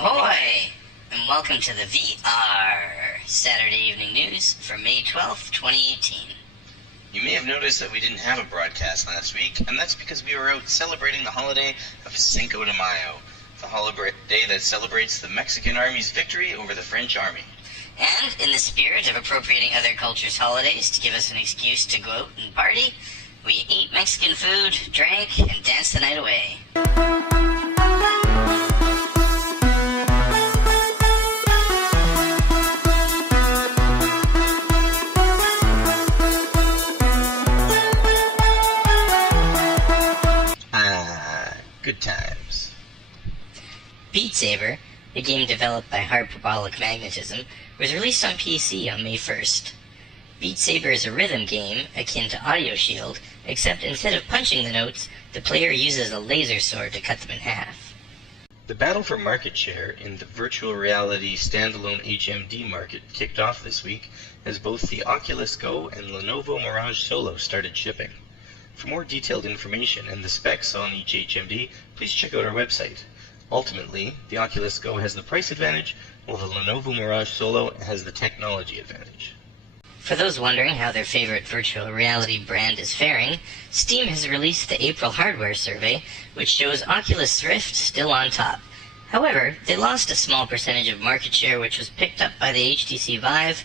Ahoy! And welcome to the VR Saturday Evening News for May 12th, 2018. You may have noticed that we didn't have a broadcast last week, and that's because we were out celebrating the holiday of Cinco de Mayo, the holiday that celebrates the Mexican Army's victory over the French Army. And in the spirit of appropriating other cultures' holidays to give us an excuse to go out and party, we ate Mexican food, drank, and danced the night away. Good times. Beat Saber, a game developed by Hyperbolic Magnetism, was released on PC on May 1st. Beat Saber is a rhythm game akin to Audio Shield, except instead of punching the notes, the player uses a laser sword to cut them in half. The battle for market share in the virtual reality standalone HMD market kicked off this week as both the Oculus Go and Lenovo Mirage Solo started shipping. For more detailed information and the specs on each HMD, please check out our website. Ultimately, the Oculus Go has the price advantage, while the Lenovo Mirage Solo has the technology advantage. For those wondering how their favorite virtual reality brand is faring, Steam has released the April hardware survey, which shows Oculus Rift still on top. However, they lost a small percentage of market share, which was picked up by the HTC Vive.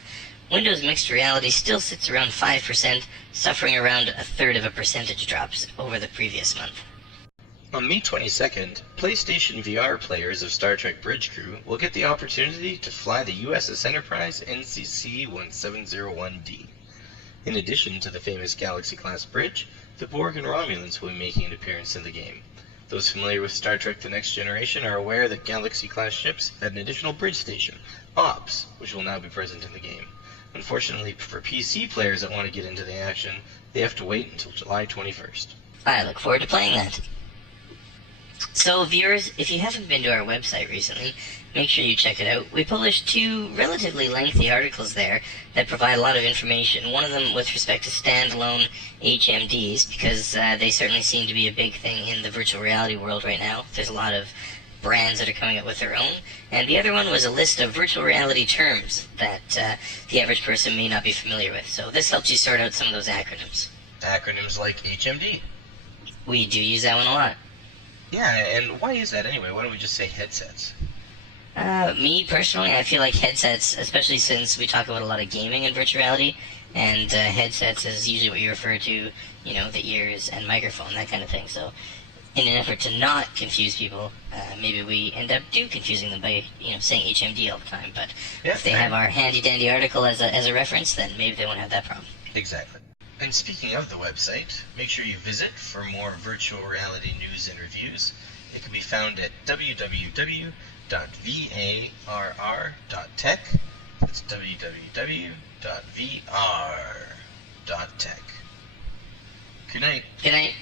Windows Mixed Reality still sits around 5%, suffering around a third of a percentage drop over the previous month. On May 22nd, PlayStation VR players of Star Trek Bridge Crew will get the opportunity to fly the USS Enterprise NCC-1701D. In addition to the famous Galaxy-class bridge, the Borg and Romulans will be making an appearance in the game. Those familiar with Star Trek The Next Generation are aware that Galaxy-class ships had an additional bridge station, OPS, which will now be present in the game. Unfortunately, for PC players that want to get into the action, they have to wait until July 21st. I look forward to playing that. So, viewers, if you haven't been to our website recently, make sure you check it out. We published two relatively lengthy articles there that provide a lot of information. One of them with respect to standalone HMDs, because they certainly seem to be a big thing in the virtual reality world right now. There's a lot of brands that are coming up with their own. And the other one was a list of virtual reality terms that the average person may not be familiar with. So this helps you sort out some of those acronyms. Acronyms like HMD. We do use that one a lot. Yeah, and why is that anyway? Why don't we just say headsets? Me, personally, I feel like headsets, especially since we talk about a lot of gaming in virtual reality, and headsets is usually what you refer to, you know, the ears and microphone, that kind of thing. So in an effort to not confuse people, maybe we end up confusing them by, saying HMD all the time. But if they have our handy-dandy article as a reference, then maybe they won't have that problem. Exactly. And speaking of the website, make sure you visit for more virtual reality news and reviews. It can be found at www.varr.tech. That's www.vr.tech. Good night. Good night.